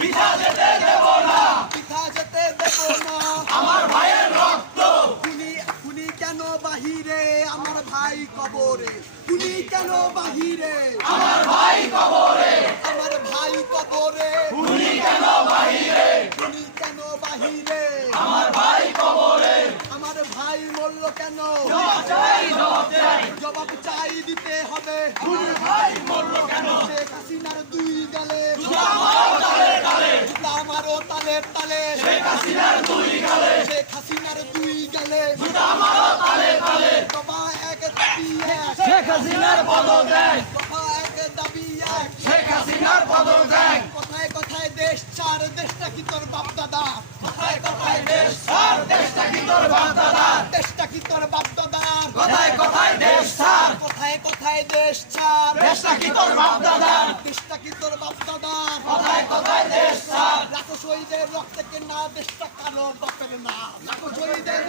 পিঠা যেতে দেব না, পিঠা যেতে দেব না। আমার ভাইয়ের রক্ত খুনি কেন বাহিরে, আমার ভাই কবরে। খুনি কেন বাহিরে, আমার ভাই কবরে, আমার ভাই কবরে। খুনি কেন বাহিরে, খুনি কেন বাহিরে, আমার ভাই কবরে, আমার ভাই মরল কেন? জবাব চাই, জবাব চাই, জবাব চাই দিতে হবে। খুনি ভাই মরল কেন? শেখ হাসিনার দুই গালে, জুতা মারো তালে তালে, জুতা মারো তালে তালে। শেখ হাসিনার দুই গালে, শেখ হাসিনার দুই গালে, জুতা মারো তালে তালে, দফা এক দাবি এক, শেখ হাসিনার পদত্যাগ, দফা এক দাবি এক। শেখ হাসিনার পদত্যাগ, কথায় কথায় দেশ ছাড়, দেশটা কি তোর বাপ দাদা? কথায় কথায় দেশ ছাড়, দেশটা কি তোর বাপ দাদার? দেশটা কি তোর বাপ দাদার? কথায় কথায় দেশ ছাড়, কথায় কথায় দেশ ছাড়, দেশটা কি তোর বাপ দাদার? দেশটা কি তোর বাপ দাদার? কথায় কথায় দেশ ছাড়, লাখো শহীদের রক্তে না, দেশটা কারো বাপের না। লাখো শহীদের